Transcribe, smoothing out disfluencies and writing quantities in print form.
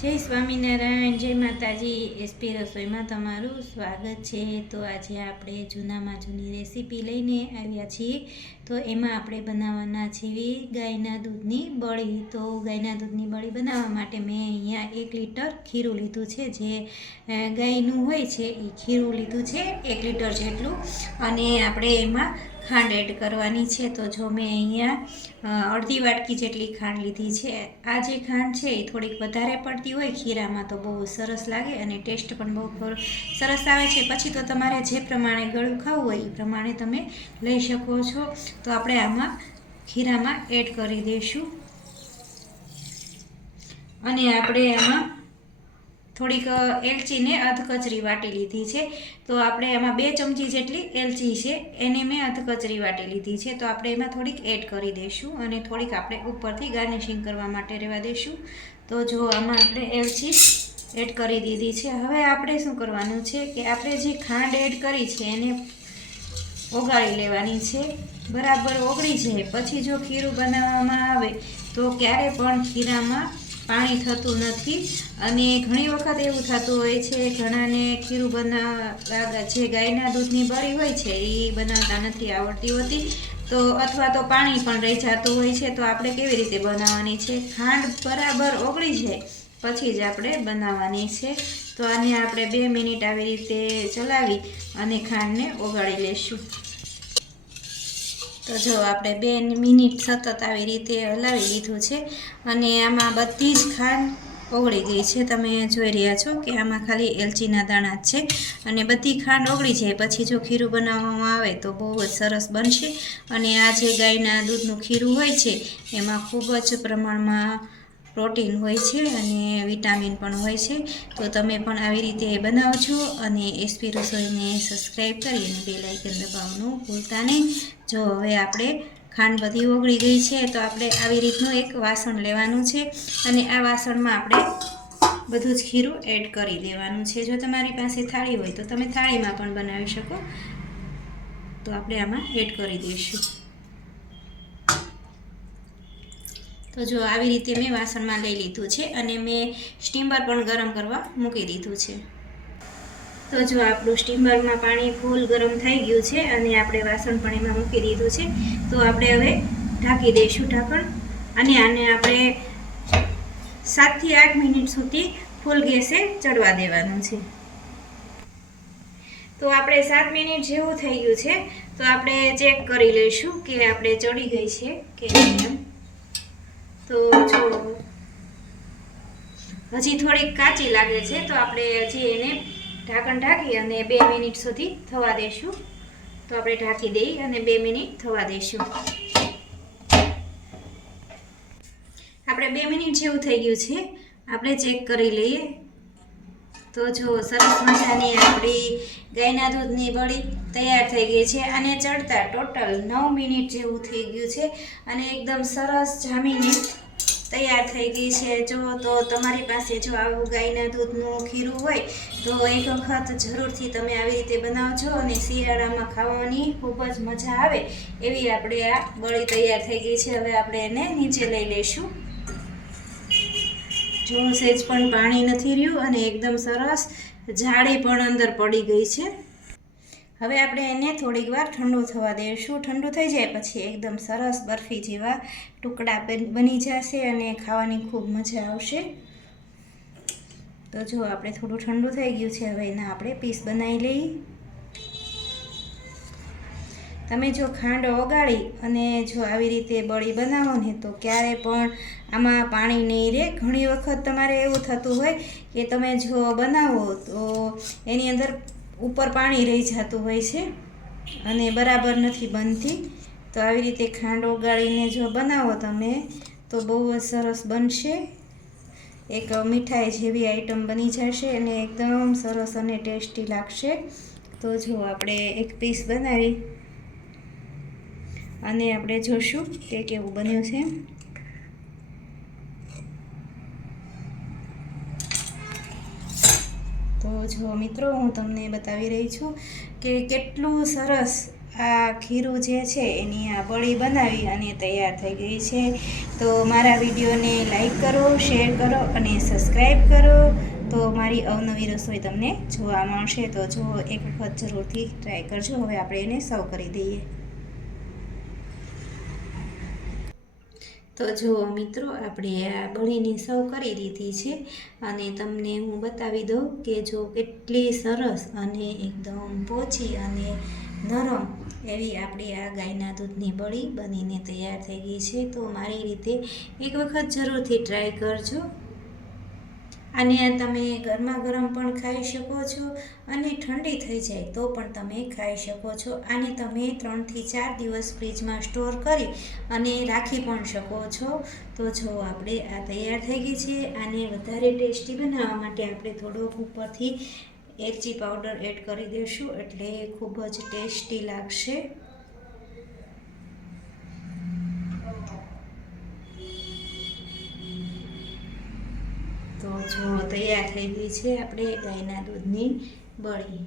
જય સ્વામિનારાયણ, જય માતાજી। એસપી રસોઈમાં તમારું સ્વાગત છે। તો આજે આપણે જૂનામાં જૂની રેસીપી લઈને આવ્યા છીએ। તો એમાં આપણે બનાવવાના છીએ ગાયના દૂધની બળી। તો ગાયના દૂધની બળી બનાવવા માટે મેં અહીંયા 1 લીટર ખીરું લીધું છે। જે ગાયનું હોય છે એ ખીરું લીધું છે 1 લીટર જેટલું, અને આપણે એમાં ખાંડ એડ કરવાની છે। તો જો મેં અહીંયા અડધી વાટકી જેટલી ખાંડ લીધી છે। આ જે ખાંડ છે એ થોડીક વધારે પડતી હોય ખીરામાં તો બહુ સરસ લાગે અને ટેસ્ટ પણ બહુ સરસ આવે છે। પછી તો તમારે જે પ્રમાણે ગળ્યું ખાવું હોય એ પ્રમાણે તમે લઈ શકો છો। તો આપણે આમાં ખીરામાં એડ કરી દઈશું, અને આપણે આમાં થોડીક એલચીને અધકચરી વાટી લીધી છે। તો આપણે એમાં 2 ચમચી જેટલી એલચી છે એને મેં અધકચરી વાટી લીધી છે। તો આપણે એમાં થોડીક એડ કરી દઈશું, અને થોડીક આપણે ઉપરથી ગાર્નિશિંગ કરવા માટે રહેવા દઈશું। તો જો આમાં આપણે એલચી એડ કરી દીધી છે। હવે આપણે શું કરવાનું છે કે આપણે જે ખાંડ એડ કરી છે એને ઓગાળી લેવાની છે। બરાબર ઓગળી જાય પછી જો ખીરું બનાવવામાં આવે તો ક્યારે પણ ખીરામાં પાણી થતું નથી। અને ઘણી વખત એવું થતું હોય છે, ઘણાને ખીરું બનાવવા જે ગાયના દૂધની બળી હોય છે એ બનાવતા નથી આવડતી હોતી, તો અથવા તો પાણી પણ રહી જતું હોય છે। તો આપણે કેવી રીતે બનાવવાની છે, ખાંડ બરાબર ઓગળી જાય પછી જ આપણે બનાવવાની છે। તો આને આપણે 2 મિનિટ આવી રીતે ચલાવી અને ખાંડને ઓગાળી લઈશું। તો જો આપણે 2 મિનિટ સતત આવી રીતે હલાવી લીધું છે, અને આમાં બધી જ ખાંડ ઓગળી ગઈ છે। તમે જોઈ રહ્યા છો કે આમાં ખાલી એલચીના દાણા જ છે, અને બધી ખાંડ ઓગળી જાય પછી જો ખીરું બનાવવામાં આવે તો બહુ જ સરસ બનશે। અને આ જે ગાયના દૂધનું ખીરું હોય છે એમાં ખૂબ જ પ્રમાણમાં પ્રોટીન હોય છે અને વિટામિન પણ હોય છે। તો તમે પણ આવી રીતે બનાવજો, અને એસપી રસોઈને સબસ્ક્રાઈબ કરી અને બેલ આઇકન દબાવવાનું ભૂલતા નહીં। જો હવે આપણે ખાંડ બધી ઓગળી ગઈ છે તો આપણે આવી રીતનું એક વાસણ લેવાનું છે, અને આ વાસણમાં આપણે બધું જ ખીરું એડ કરી દેવાનું છે। જો તમારી પાસે થાળી હોય તો તમે થાળીમાં પણ બનાવી શકો। તો આપણે આમાં એડ કરી દઈશું। તો જો આવી રીતે મેં વાસણમાં લઈ લીધું છે, અને મેં સ્ટીમર પણ ગરમ કરવા મૂકી દીધું છે। તો જો આપણું સ્ટીમરમાં પાણી ફૂલ ગરમ થઈ ગયું છે, અને આપણે વાસણ પણ એમાં મૂકી દીધું છે। તો આપણે હવે ઢાંકી દઈશું ઢાંકણ, અને આને આપણે 7 થી 8 મિનિટ સુધી ફૂલ ગેસે ચડવા દેવાનું છે। તો આપણે 7 મિનિટ જેવું થઈ ગયું છે, તો આપણે ચેક કરી લઈશું કે આપણે ચડી ગઈ છે કે નહીં। તો જો હજી થોડીક કાચી લાગે છે, તો આપણે હજી એને ઢાંકણ ઢાંકી અને 2 મિનિટ સુધી થવા દઈશું। તો આપણે ઢાંકી દઈ અને 2 મિનિટ થવા દઈશું। આપણે 2 મિનિટ જેવું થઈ ગયું છે, આપણે ચેક કરી લઈએ। તો જો સરસ મજાની આપણી ગાયના દૂધની બળી તૈયાર થઈ ગઈ છે। અને ચડતા ટોટલ 9 મિનિટ જેવું થઈ ગયું છે, અને એકદમ સરસ જામીને તૈયાર થઈ ગઈ છે। જો તો તમારી પાસે જો આવું ગાયના દૂધનું ખીરું હોય તો એક વખત જરૂરથી તમે આવી રીતે બનાવજો, અને શિયાળામાં ખાવાની ખૂબ જ મજા આવે એવી આપણે આ બળી તૈયાર થઈ ગઈ છે। હવે આપણે એને નીચે લઈ લઈશું। જો સહેજ પણ પાણી નથી રહ્યું, અને એકદમ સરસ જાળી પણ અંદર પડી ગઈ છે। હવે આપણે એને થોડીક વાર ઠંડુ થવા દઈશું। ઠંડુ થઈ જાય પછી એકદમ સરસ બરફી જેવા ટુકડા બની જશે, અને ખાવાની ખૂબ મજા આવશે। તો જો આપણે થોડું ઠંડુ થઈ ગયું છે, હવે એના આપણે પીસ બનાવી લઈએ। તમે જો ખાંડ ઓગાળી અને જો આવી રીતે બળી બનાવો ને તો ક્યારે પણ આમાં પાણી નહીં રહે। ઘણી વખત તમારે એવું થતું હોય કે તમે જો બનાવો તો એની અંદર ઉપર પાણી રહી જતું હોય છે અને બરાબર નથી બનતી। તો આવી રીતે ખાંડ ઓગાળીને જો બનાવો તમે તો બહુ જ સરસ બનશે। એક મીઠાઈ જેવી આઈટમ બની જશે, અને એકદમ સરસ અને ટેસ્ટી લાગશે। તો જો આપણે એક પીસ બનાવી અને આપણે જોશું કે કેવું બન્યું છે। તો જો મિત્રો, હું તમને બતાવી રહી છું કે કેટલું સરસ આ ખીરું જે છે એની આ બળી બનાવી અને તૈયાર થઈ ગઈ છે. તો મારા વિડીયોને લાઈક કરો, શેર કરો અને સબસ્ક્રાઈબ કરો, તો મારી અવનવી રસોઈ તમને જોવા મળશે. તો જો એક વખત જરૂરથી ટ્રાય કરજો. હવે આપણે એને સર્વ કરી દઈએ. તો જુઓ મિત્રો, આપણે આ બળીને સર્વ કરી દીધી છે અને તમને હું બતાવી દઉં કે જો કેટલી સરસ અને એકદમ પોચી અને નરમ એવી આપણી આ ગાયના દૂધની બળી બનીને તૈયાર થઈ ગઈ છે. તો મારી રીતે એક વખત જરૂરથી ટ્રાય કરજો. આને તમે ગરમા ગરમ પણ ખાઈ શકો છો અને ઠંડી થઈ જાય તો પણ તમે ખાઈ શકો છો. આને તમે 3 થી 4 દિવસ ફ્રીજમાં સ્ટોર કરી અને રાખી પણ શકો છો. તો જો આપણે આ તૈયાર થઈ ગઈ છે. આને વધારે ટેસ્ટી બનાવવા માટે આપણે થોડોક ઉપરથી એલચી પાવડર એડ કરી દઈશું, એટલે ખૂબ જ ટેસ્ટી લાગશે. તો જો તૈયાર થઈ ગઈ છે આપણે ગાયના દૂધની બળી.